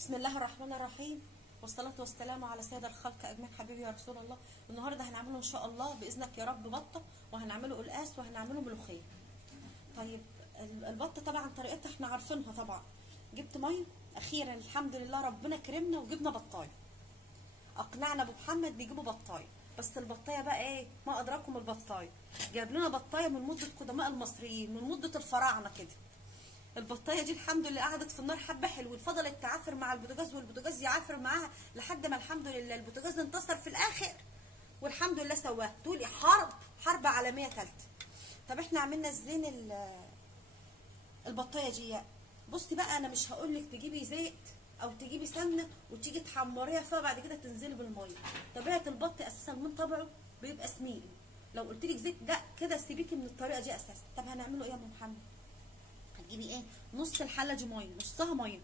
بسم الله الرحمن الرحيم، والصلاة والسلام على سيد الخلق أجمعين. حبيبي يا رسول الله. النهارده هنعمله إن شاء الله بإذنك يا رب بطة، وهنعمله قلقاس، وهنعمله ملوخية. طيب البطة طبعا طريقتها احنا عارفينها طبعا. جبت مية، أخيرا الحمد لله ربنا كرمنا وجبنا بطاية. أقنعنا أبو محمد بيجيبوا بطاية، بس البطاية بقى إيه؟ ما أدراكم البطاية. جاب لنا بطاية من مدة قدماء المصريين، من مدة الفراعنة كده. البطايه دي الحمد لله قعدت في النار حبه حلوين، فضلت تعافر مع البوتاجاز والبوتاجاز يعافر معاها لحد ما الحمد لله البوتاجاز انتصر في الاخر، والحمد لله سواها. تقولي حرب عالميه ثالثه. طب احنا عملنا ازاي البطايه دي؟ بصي بقى، انا مش هقول لك تجيبي زيت او تجيبي سمنه وتيجي تحمريها فيها بعد كده تنزلي بالميه. طبيعه البط اساسا من طبعه بيبقى سمين. لو قلت لك زيت لا كده سيبيكي من الطريقه دي اساسا. طب هنعمله ايه يا ام محمد؟ هتجيبي ايه؟ نص الحله دي ميه، نصها ميه،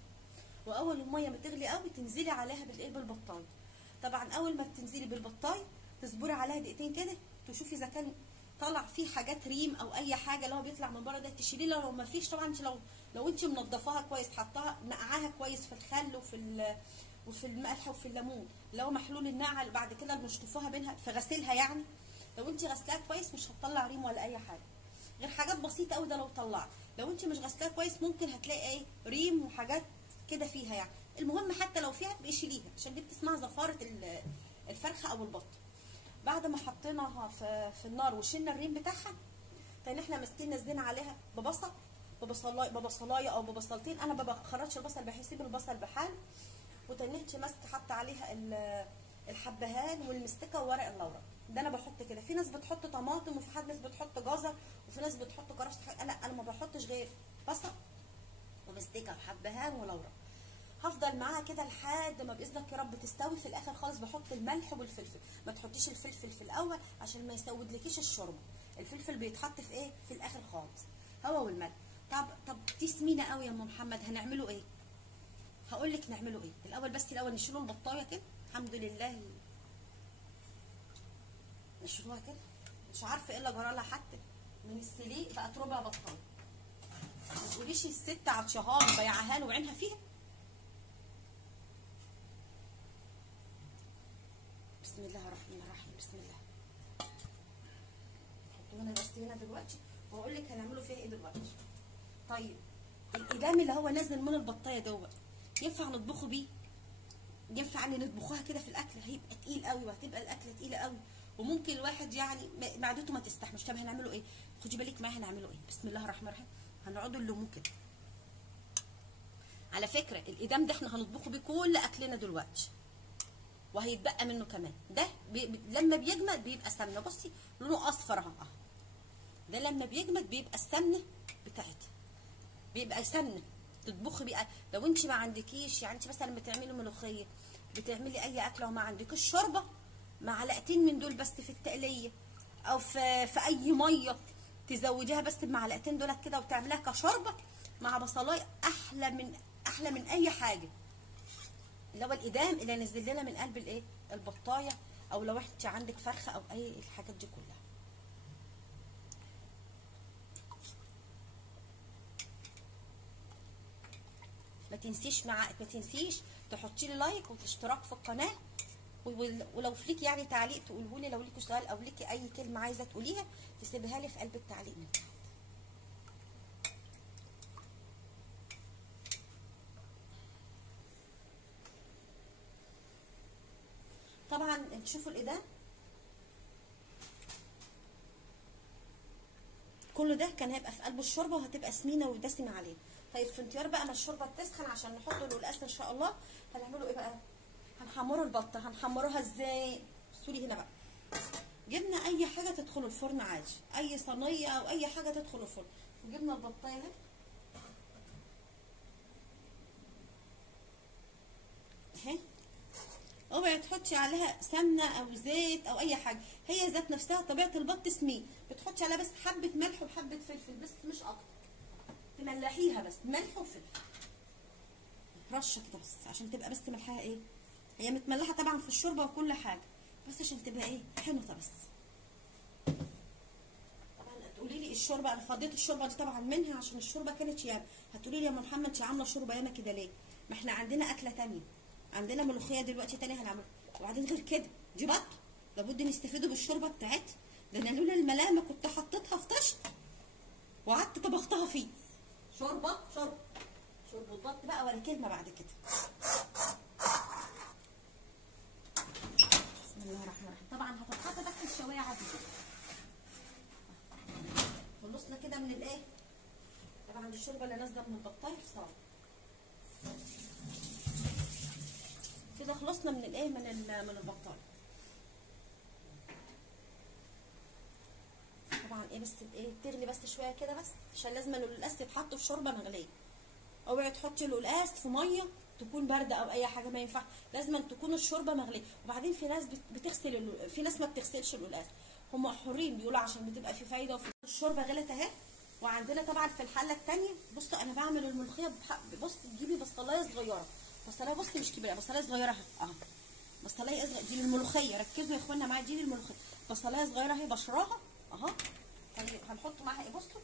واول الميه ما تغلي قوي تنزلي عليها بالايه؟ بالبطايه. طبعا اول ما بتنزلي بالبطايه تصبري عليها دقيقتين كده، تشوفي اذا كان طلع فيه حاجات ريم او اي حاجه اللي هو بيطلع من بره ده تشيليه. لو ما فيش طبعا انت لو انت منضفاها كويس، حطاها نقعاها كويس في الخل وفي الملح وفي الليمون، لو محلول النقع بعد كده بنشطفوها بينها في غسيلها يعني. لو انت غسلاها كويس مش هتطلع ريم ولا اي حاجه، غير حاجات بسيطه قوي ده لو طلعت. لو انت مش غسلاها كويس ممكن هتلاقي ايه؟ ريم وحاجات كده فيها يعني. المهم حتى لو فيها بيشيليها، عشان دي بتسمع زفاره الفرخه او البط. بعد ما حطيناها في النار وشلنا الريم بتاعها، تاني احنا ماسكين نازلين عليها ببصلايه او ببصلتين. انا ما بخرجش البصل، بحسب البصل بحال. وتنيت ماسكه حاطه عليها الحبهان والمستكه وورق اللورا. ده انا بحط كده. في ناس بتحط طماطم، وفي ناس بتحط جزر، وفي ناس بتحط كرفس. انا ما بحطش غير بصل ومستكه وحبهان ولورا. هفضل معاها كده لحد ما باذنك يا رب تستوي. في الاخر خالص بحط الملح والفلفل. ما تحطيش الفلفل في الاول عشان ما يسودلكيش الشوربه. الفلفل بيتحط في ايه؟ في الاخر خالص، هو والملح. طب دي سمينه قوي يا ام محمد، هنعمله ايه؟ هقول لك نعمله ايه. الاول نشيله البطايه كده، الحمد لله نشيلوها كده. مش عارفه ايه اللي جرالها، حتى من السليق بقت ربع بطايه. ما تقوليش الست عطشهان وبيعها له وعينها فيها. بسم الله الرحمن الرحيم. بسم الله. حطوا هنا بس هنا دلوقتي، وهقول لك هنعمله فيها ايه دلوقتي. طيب الإدام اللي هو نازل من البطايه دوت ينفع نطبخه بيه؟ ينفع ان نطبخوها كده في الاكل؟ هيبقى تقيل قوي، وهتبقى الاكله تقيله قوي، وممكن الواحد يعني معدته ما تستحملش. طب هنعمله ايه؟ خدي بالك معايا هنعمله ايه. بسم الله الرحمن الرحيم. هنقعدوا نلموه كده. على فكره الإدام ده احنا هنطبخه بيه كل اكلنا دلوقتي، وهيتبقى منه كمان. ده لما بيجمد بيبقى سمنه. بصي لونه اصفر اهو. ده لما بيجمد بيبقى السمنه بتاعتها، بيبقى سمنه تطبخي بيه. لو انت ما عندكيش يعني، انت مثلا بتعملي ملوخيه، بتعملي اي اكله وما عندكيش شوربه، معلقتين من دول بس في التقليه او في اي ميه تزوديها بس بمعلقتين دول كده، وتعمليها كشوربه مع بصلايه، احلى من اي حاجه. اللي هو الإدام اللي نزل لنا من قلب الايه؟ البطايه، او لو انت عندك فرخه او اي الحاجات دي كلها. ما تنسيش تحطي لي لايك واشتراك في القناه، ولو فيك يعني تعليق تقوله لي، لو ليكي سؤال او ليكي اي كلمه عايزه تقوليها تسيبها لي في قلب التعليق من تحت. طبعا تشوفوا الإدام كله ده كان هيبقى في قلب الشوربه، وهتبقى سمينه ودسمه عليه. طيب في انتظار بقى ما الشوربه تسخن عشان نحط له القلقاس ان شاء الله. هنعمله ايه بقى؟ هنحمره البطه. هنحمروها ازاي؟ بصوا لي هنا بقى. جبنا اي حاجه تدخل الفرن عادي، اي صينيه او اي حاجه تدخل الفرن، وجبنا البطايه اهي. اوعي تحطي عليها سمنه او زيت او اي حاجه، هي ذات نفسها طبيعه البط سمين. بتحطي عليها بس حبه ملح وحبه فلفل بس، مش اكتر. تملحيها بس ملح وفلفل رشه كده بس، عشان تبقى بس ملحها ايه؟ هي متملحه طبعا في الشوربه وكل حاجه، بس عشان تبقى ايه؟ حنطه بس. طبعا هتقولي لي الشوربه، انا فضيت الشوربه دي طبعا منها عشان الشوربه كانت ياما. هتقولي لي يا ام محمد انت عامله شوربه ياما كده ليه؟ ما احنا عندنا اكله تانية، عندنا ملوخيه دلوقتي تانية هنعملها. وبعدين غير كده دي بط، لابد نستفيدوا بالشوربه بتاعتها. ده انا لولا الملامه كنت حطيتها في طشت وقعدت طبختها فيه. شوربه بط بقى ولا كلمه بعد كده. بسم الله الرحمن الرحيم. طبعا هتتحط تحت الشوايه عادي كده. خلصنا كده من الايه؟ طبعا دي الشوربه اللي نازله من البطايه في صاله. كده خلصنا من الايه؟ من البطايه. طبعا ايه بس ايه تغلي بس شويه كده بس، عشان لازم القلقاس يتحط في شوربه مغليه. اوعي تحطي القلقاس في ميه تكون بارده او اي حاجه، ما ينفع، لازم تكون الشوربه مغليه. وبعدين في ناس بتغسل في ناس ما بتغسلش القلقاس، هم حرين بيقولوا عشان بتبقى في فايده. وفي الشوربه غلت اهي. وعندنا طبعا في الحله الثانيه، بصوا انا بعمل الملوخيه بص تجيبي بصلايه صغيره، بصلايه بصي مش كبيره، بصلايه صغيره اهي، بصلايه صغيره دي للملوخيه. ركزوا يا اخوانا معايا، دي للملوخيه، بصلايه صغيره اهي بشراها اهو. طيب هنحط معاها ايه؟ بصوا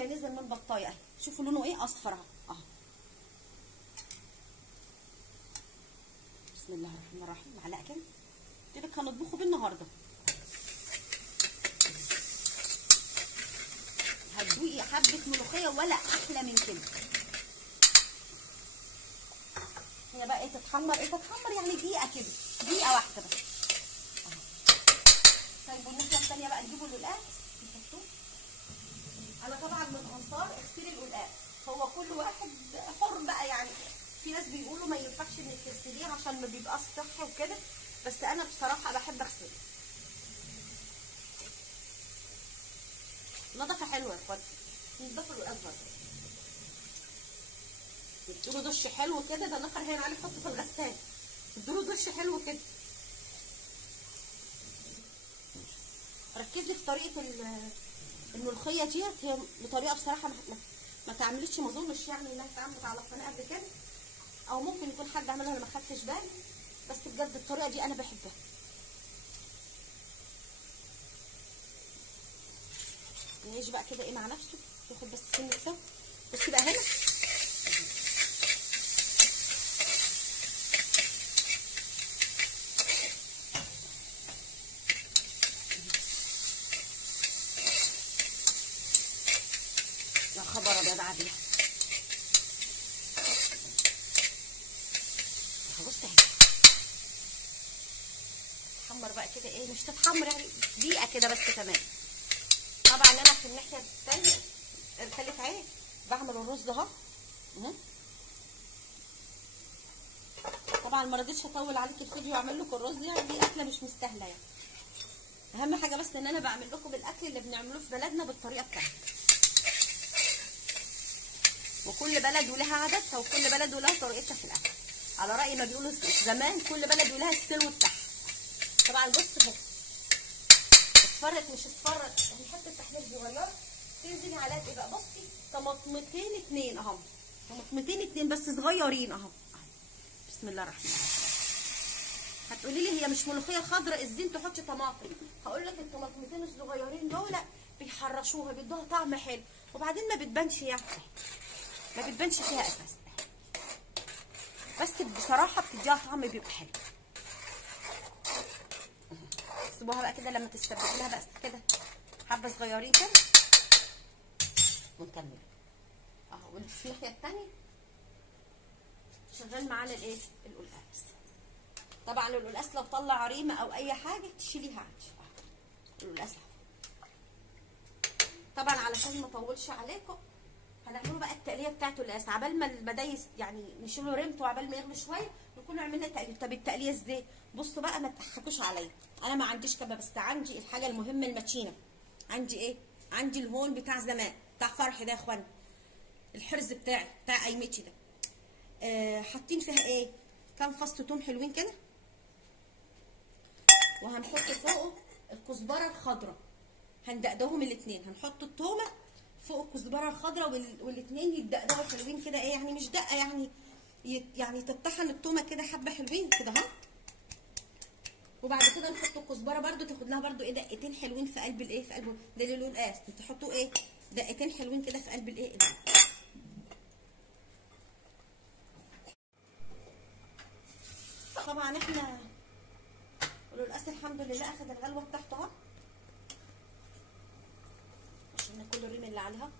نزل من بطايه اهي، شوفوا لونه ايه، اصفر اهو. بسم الله الرحمن الرحيم. معلقه كده كده هنطبخه بالنهارده. هتدوقي حبه ملوخيه ولا احلى من كده. هي بقى ايه تتحمر، ايه تتحمر يعني دقيقه كده، دقيقه واحده بس اهو. طيب والناحيه الثانيه بقى نجيبوا القلقاس نحطوه. انا طبعا من انصار اغسلي القلقاس، هو كل واحد حر بقى يعني. في ناس بيقولوا ما ينفعش انك تغسليه عشان ما بيبقاش صحي وكده، بس انا بصراحه بحب اغسله. نظافه حلوه يا اخواتي، نضفوا القلقاس برضه، ادوا دش حلو كده. ده نخر هين عليه حطه في الغسال، ادوا دش حلو كده. ركزي في طريقه الملوخيه ديت، هي بطريقه بصراحه ما تعمليش، ما اظنش يعني انها اتعملت على القناه قبل كده، او ممكن يكون حد عملها انا ما خدتش بالي، بس بجد الطريقه دي انا بحبها. نعيش بقى كده ايه مع نفسه، ياخد بس سنه سوا. بصي بقى هنا يا خبر ابيض عليها. بص اهي تتحمر بقى كده ايه، مش تتحمر يعني دقيقه كده بس كمان. طبعا انا في الناحيه الثانيه الثالث اهي بعمل الرز اهو. طبعا ما رضيتش اطول عليك الفيديو واعمل لكم الرز، يعني دي اكله مش مستاهله يعني. اهم حاجه بس ان انا بعمل لكم الاكل اللي بنعمله في بلدنا بالطريقه بتاعتنا. وكل بلد ولها عاداتها، وكل بلد ولها طريقتها في الاكل. على راي ما بيقولوا زمان كل بلد ولها السلو بتاعها. طبعا بص اهو اصفرت مش اصفرت يعني حته تحمير صغيره. تنزلي عليها ايه بقى؟ بصي طماطمتين اتنين اهو، طماطمتين اتنين بس صغيرين اهو. بسم الله الرحمن الرحيم. هتقولي لي هي مش ملوخيه خضراء ازاي تحطي طماطم؟ هقول لك الطماطمتين الصغيرين دول بيحرشوها بيدوها طعم حلو، وبعدين ما بتبانش يعني، ما بتبانش فيها اساس، بس بصراحه بتديها طعم بيبقى حلو. سيبوها بقى كده لما تستبدلي لها بس كده حبه صغيرين كده ونكمل اهو. وفي الناحيه الثانيه شغال معانا الايه؟ القلقاس. طبعا القلقاس لو طلع عريمه او اي حاجه تشيليها عادي. القلقاس طبعا علشان ما اطولش عليكم هنعمله بقى التقليه بتاعته القلقاس. عبال ما البدايس يعني نشيله ريمته وعبال ما يغلي شويه نكون عملنا تقليه. طب التقليه ازاي؟ بصوا بقى ما تضحكوش عليا، انا ما عنديش كبه، بس عندي الحاجه المهمه المتشينه. عندي ايه؟ عندي الهون بتاع زمان بتاع فرح ده يا اخوانا، الحرز بتاعي بتاع قايمتي ده. حاطين فيها ايه؟ كام فص توم حلوين كده، وهنحط فوقه الكزبره الخضراء. هندقدقهم الاثنين، هنحط التومه فوق الكزبره الخضراء والاثنين يتدقدقوا حلوين كده ايه يعني مش دقه يعني، يعني تطحن التومه كده حبه حلوين كده اهو. وبعد كده نحط الكزبره برده تاخد لها برده ايه دقتين حلوين في قلب الايه، في قلبه ده للقلقاس. تحطوا ايه دقتين حلوين كده في قلب الايه طبعا احنا والقلقاس الحمد لله اخد الغلوه بتاعته اهو، عشان ناكل الريم اللي عليها.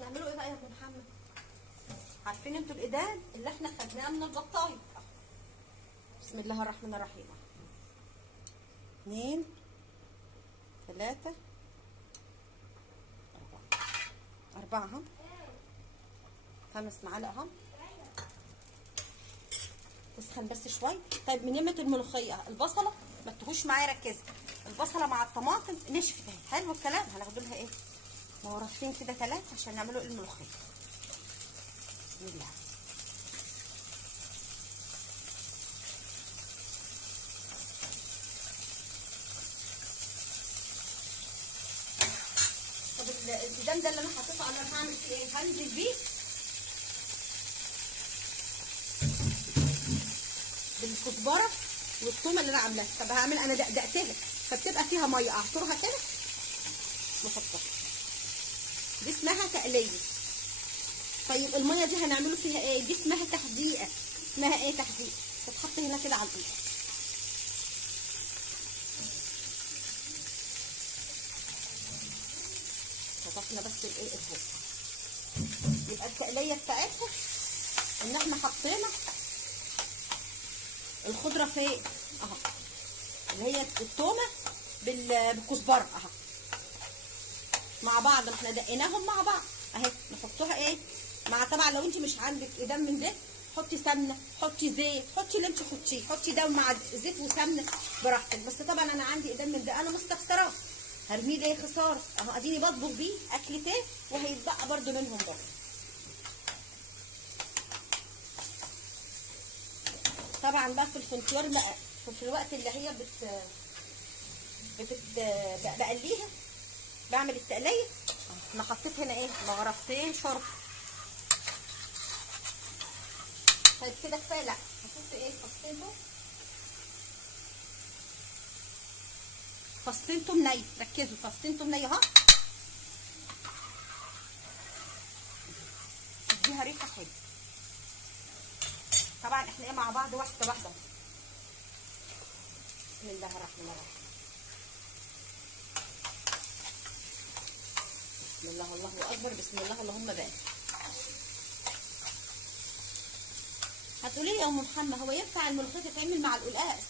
نعمله ايه بقى يا ابو محمد؟ عارفين انتوا الايدان اللي احنا خدناها من البطايه. بسم الله الرحمن الرحيم. 2 3 4 اهو، 5 معالق اهو. تسخن بس شويه. طيب من يمه الملوخيه البصله ما تتوهوش معايا، ركزي. البصله مع الطماطم نشفت اهي. حلو الكلام. هناخد لها ايه؟ مورتين كده 3 عشان نعملوا الملوخيه. بسم الله. طب الدجاج ده اللي انا حاططه انا هعمل فيه ايه؟ هنزل بيه بالكزبره والثوم اللي انا عاملاها. طب هعمل انا دقدقتها فبتبقى فيها ميه، اعصرها كده نحطها. دي اسمها تقليه. طيب الميه دي هنعمله فيها ايه؟ دي اسمها تحديقه. اسمها ايه؟ تحديقه. تتحط هنا كده على الايد. طفنا بس الايه الهواء. يبقى التقليه بتاعتها ان احنا حطينا الخضره فين اهو، اللي هي التومه بالكزبره اهو مع بعض. احنا دقيناهم مع بعض اهي. نحطوها ايه مع، طبعا لو انت مش عندك ايدام من ده حطي سمنه، حطي زيت، حطي اللي انت حطيه، حطي ده مع زيت وسمنه براحتك. بس طبعا انا عندي ايدام من ده انا مستخسراه، هرميه ليه؟ خساره اهو. اديني بطبخ بيه اكلتين وهيتبقى برده منهم برده. طبعا بقى في الفنتور بقى في الوقت اللي هي بقليها بعمل التقليه. انا حطيت هنا ايه؟ مغرفتين شرب. طيب كده كفايه؟ لا هحط ايه؟ فصين توم ني. ركزوا، فصين توم ني اهو. تديها ريحه حلوه. طبعا احنا ايه مع بعض واحده واحده. بسم الله الرحمن الرحيم. بسم الله الله اكبر. بسم الله اللهم بارك. هتقولي لي يا ام محمد هو ينفع الملوخيه تتعمل مع القلقاس؟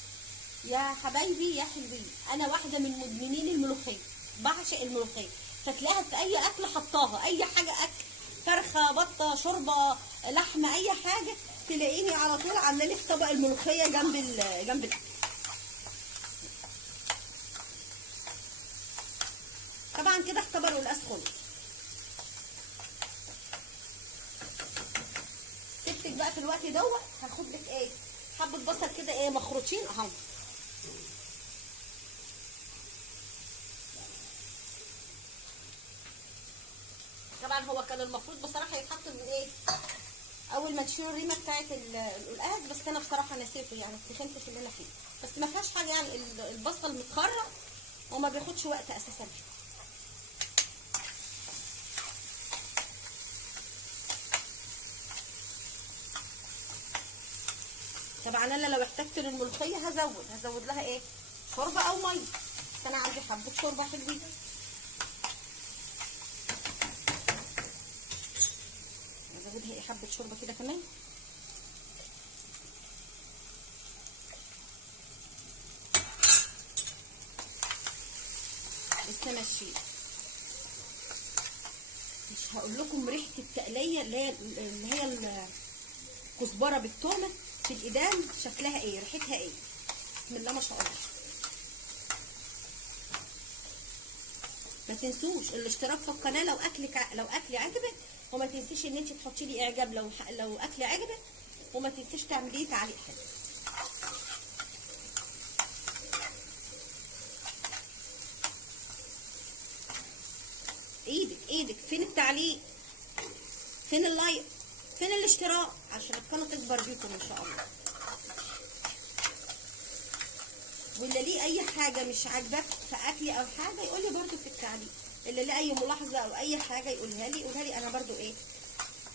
يا حبايبي يا حلوين، انا واحده من مدمنين الملوخيه، بعشق الملوخيه. فتلاقيها في اي اكل حطاها، اي حاجه اكل، فرخه، بطه، شوربه، لحمه، اي حاجه تلاقيني على طول عامله لي في طبق الملوخيه جنب الاكل. طبعا كده اختبر القلقاس خلص. سبتك بقى في الوقت دوت هاخد لك ايه؟ حبه بصل كده ايه مخروطين اهو. طبعا هو كان المفروض بصراحه يتحط من ايه؟ اول ما تشيلوا الريمه بتاعت القلقاس، بس انا بصراحه نسيته يعني، اتخنت في اللي انا فيه. بس ما فيهاش حاجه يعني، البصل متخرط وما بياخدش وقت اساسا. طبعا انا لو احتجت للملوخيه هزود لها ايه؟ شوربه او ميه. بس انا عندي حبه شوربه حلوين. ازودها ايه؟ حبه شوربه كده كمان. لسه ماشيين. مش هقول لكم ريحه التقليه اللي هي الكزبره بالثومه في الايدام شكلها ايه، ريحتها ايه. بسم الله ما شاء الله. ما تنسوش الاشتراك في القناه لو اكلي عجبك، وما تنسيش ان انت تحطي لي اعجاب لو اكلي عجبك، وما تنسيش تعملي تعليق حلو. ايدك فين التعليق؟ فين اللايك؟ فين الاشتراك عشان القناه تكبر بيكم ان شاء الله. واللي ليه اي حاجه مش عاجباك في اكلي او حاجه يقول لي برده في التعليق، اللي ليه اي ملاحظه او اي حاجه يقولها لي انا برده ايه،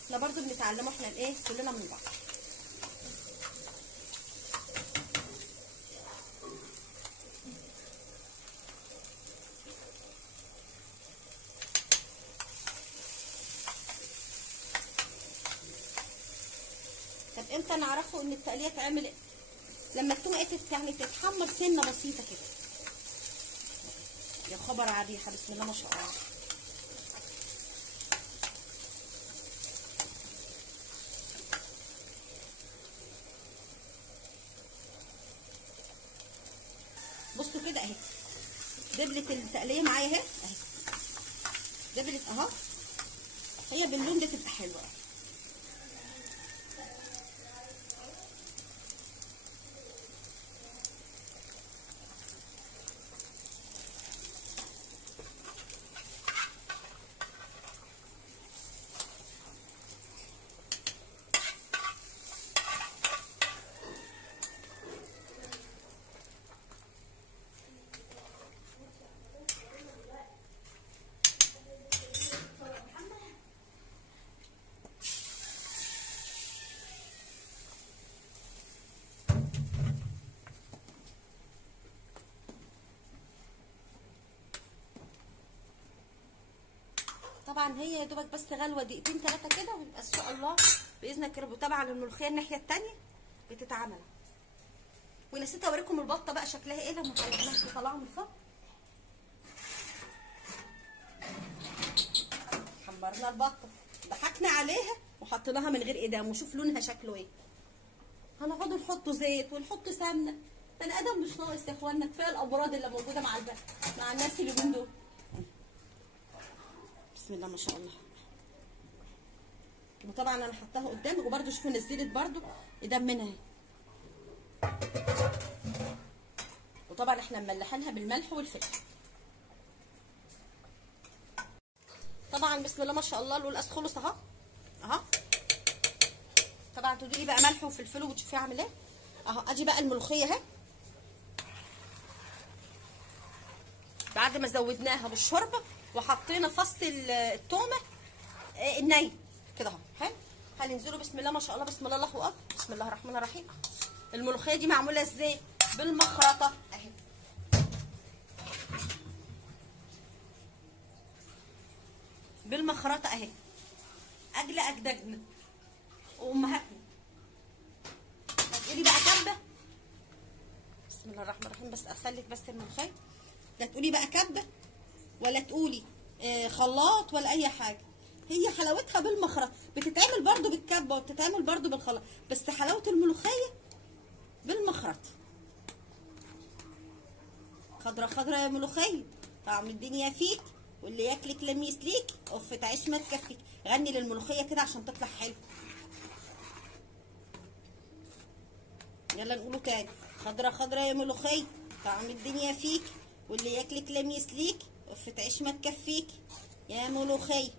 احنا برده بنتعلموا احنا ايه كلنا من بعض. طب امتى نعرفوا ان التقليه تعمل ايه؟ لما تكون يعني تتحمر سنه بسيطه كده. يا خبر على الريحه، بسم الله ما شاء الله. بصوا كده اهي دبلت التقليه معايا اهي، دبلت اهو، هي باللون ده تبقى حلوه. طبعا هي يا دوبك بس غلوه دقيقتين 3 كده ويبقى ان شاء الله باذنك يا رب. طبعا الملوخيه الناحيه الثانيه بتتعمل. ونسيت اوريكم البطه بقى شكلها ايه لما طلعوا من الفرن. حمرنا البطه، ضحكنا عليها وحطيناها من غير ايدام، وشوف لونها شكله ايه. هنقعدوا نحطوا زيت ونحط سمنه، بني ادم مش ناقص يا اخوانا. كفايه الامراض اللي موجوده مع الناس اليومين دول. بسم الله ما شاء الله. وطبعا انا حطاها قدامك، وبرده شوفوا نزلت برده ايدام منها اهي. وطبعا احنا مملحينها بالملح والفلفل. طبعا بسم الله ما شاء الله القلقاس خلص اهو اهو. طبعا تقولي لي بقى ملح وفلفل وبتشوفيه عامل ايه اهو. ادي بقى الملوخيه اهي بعد ما زودناها بالشوربه وحطينا فص التومه الني كده اهو. حلو. هننزله بسم الله ما شاء الله. بسم الله الله اكبر. بسم الله الرحمن الرحيم. الملوخيه دي معموله ازاي؟ بالمخرطه اهي. بالمخرطه اهي. اجل اجدادنا وامهاتنا. هتقولي بقى كبه. بسم الله الرحمن الرحيم. بس اغسلك بس الملوخيه. لا تقولي بقى كبه ولا تقولي خلاط ولا اي حاجه. هي حلاوتها بالمخرط. بتتعمل برضو بالكبه وبتتعمل برضو بالخلاط، بس حلاوه الملوخيه بالمخرط. خضره خضره يا ملوخيه، طعم الدنيا فيك، واللي ياكلك لم يسليك، قفة عيش ما تكفيك. غني للملوخيه كده عشان تطلع حلو. يلا نقوله تاني. خضره خضره يا ملوخيه، طعم الدنيا فيك، واللي ياكلك لم يسليك، قفة عيش ما تكفيك يا ملوخيه.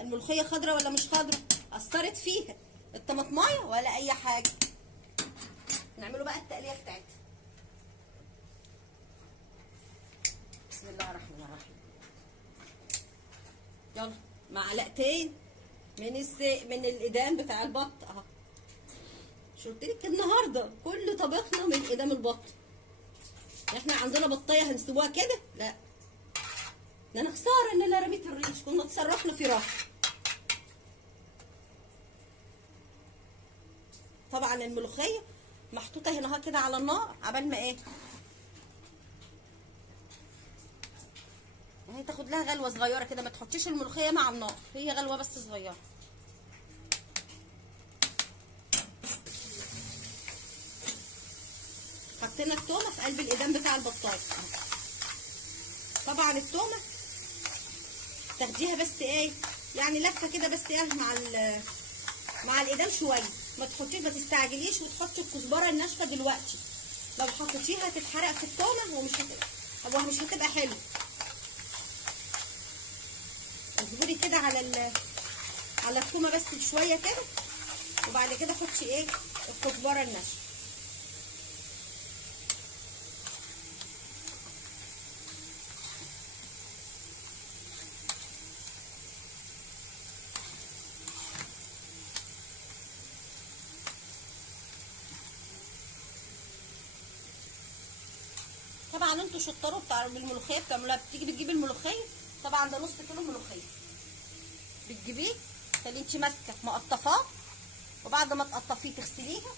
الملوخيه خضره ولا مش خضره؟ اثرت فيها الطماطمايه ولا اي حاجه؟ نعمله بقى التقليه بتاعتها. بسم الله الرحمن الرحيم. يلا معلقتين من الايدام بتاع البط اهو. مش قلت لك النهارده كل طبخنا من ايدام البط؟ احنا عندنا بطايه هنسيبوها كده؟ لا، ده انا خساره ان انا رميت الريش، كنا اتصرفنا في راحه. طبعا الملوخيه محطوطه هنا كده على النار عبال ما ايه، هي تاخد لها غلوه صغيره كده. ما تحطيش الملوخيه مع النار، هي غلوه بس صغيره. حطينا التومه في قلب الايدام بتاع البطايه. طبعا التومه تاخديها بس ايه يعني لفه كده بس ايه مع الايدام شويه. ما تستعجليش وتحطي الكزبره الناشفه دلوقتي. لو حطيتيها هتتحرق في التومه ومش هتبقى حلو. اصبري كده على التومه بس شويه كده، وبعد كده حطي ايه الكزبره الناشفه. طبعا انتوا شطاروا بتاع الملوخيه بتعملوها، بتجيبي الملوخيه. طبعا ده نص كيلو ملوخيه بتجيبيه تخليه انت ماسكه مقطفاه، وبعد ما تقطفيه تغسليها،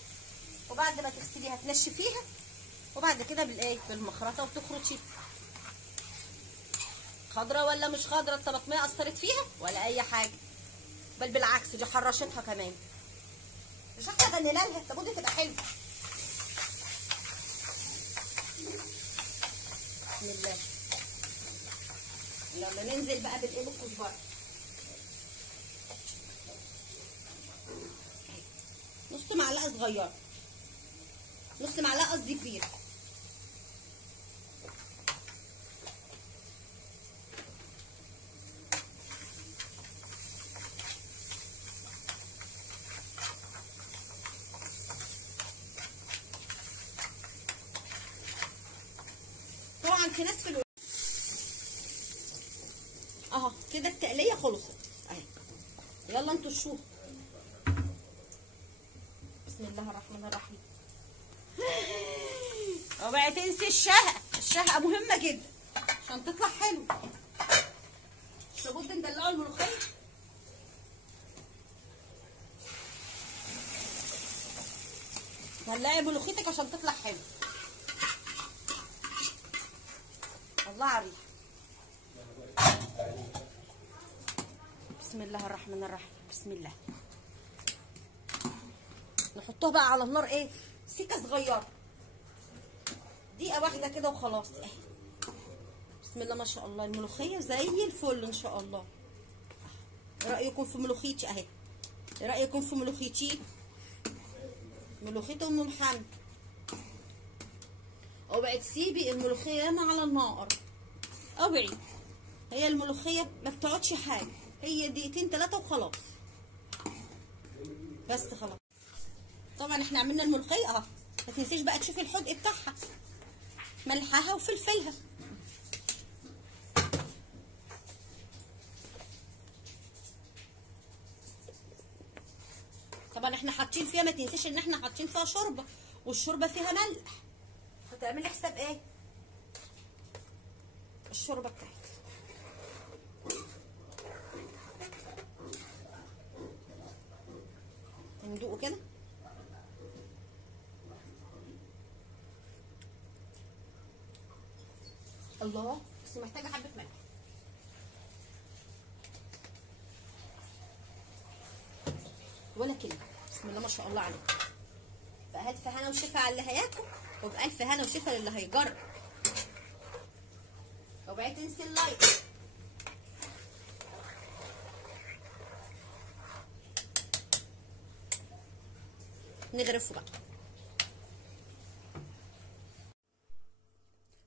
وبعد ما تغسليها تنشفيها، وبعد كده بالمخرطه وتخرطي. خضره ولا مش خضره؟ الطماطميه اثرت فيها ولا اي حاجه، بل بالعكس دي حرشتها كمان. مش عارفه اغني لها، لابد تبقى حلوه. بسم الله. يلا ننزل بقى بالكزبره. نص معلقه صغيره، نص معلقه قصدي كبيره. طبعا في ناس في اهو كده التقليه خلصت اهي. يلا انتوا شوفوا. بسم الله الرحمن الرحيم. اوعي تنسي الشهقه مهمه جدا عشان تطلع حلو. مش لابد ندلعوا الملوخيه. دلعي ملوخيتك عشان تطلع حلو. الله على الريحه. بسم الله الرحمن الرحيم. بسم الله. نحطوها بقى على النار ايه سكه صغيره، دقيقه واحده كده وخلاص اهي. بسم الله ما شاء الله. الملوخيه زي الفل ان شاء الله. ايه رايكم في ملوخيتي اهي؟ ايه رايكم في ملوخيتي؟ ملوخيه ام محمد. اوعي تسيبي الملوخيه على النار، اوعي. هي الملوخيه ما بتقعدش حاجه، هي دقيقتين 3 وخلاص، بس خلاص. طبعا احنا عملنا الملوخيه اهو. ما تنسيش بقى تشوفي الحدق بتاعها، ملحها وفلفلها. طبعا احنا حاطين فيها، ما تنسيش ان احنا حاطين فيها شوربه، والشوربه فيها ملح. هتعملي حساب ايه الشوربه بتاعتها. ندوقه كده. الله، بس محتاجه حبه ملح. ولا كلمه. بسم الله ما شاء الله عليك. بألف هنا وشفا على اللي هياكل، وبألف هنا وشفا للي هيجرب. اوعي تنسي اللايك. نغرفه بقى.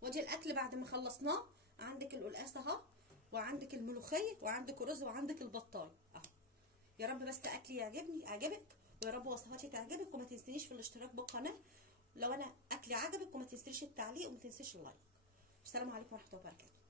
ودي الاكل بعد ما خلصناه. عندك القلقاس اهو، وعندك الملوخيه، وعندك الرز، وعندك البطايه اهو. يا رب بس اكلي يعجبك، ويا رب وصفاتي تعجبك، وما تنسينيش في الاشتراك بالقناه لو انا اكلي عجبك، وما تنسيش التعليق، وما تنسيش اللايك. السلام عليكم ورحمه الله وبركاته.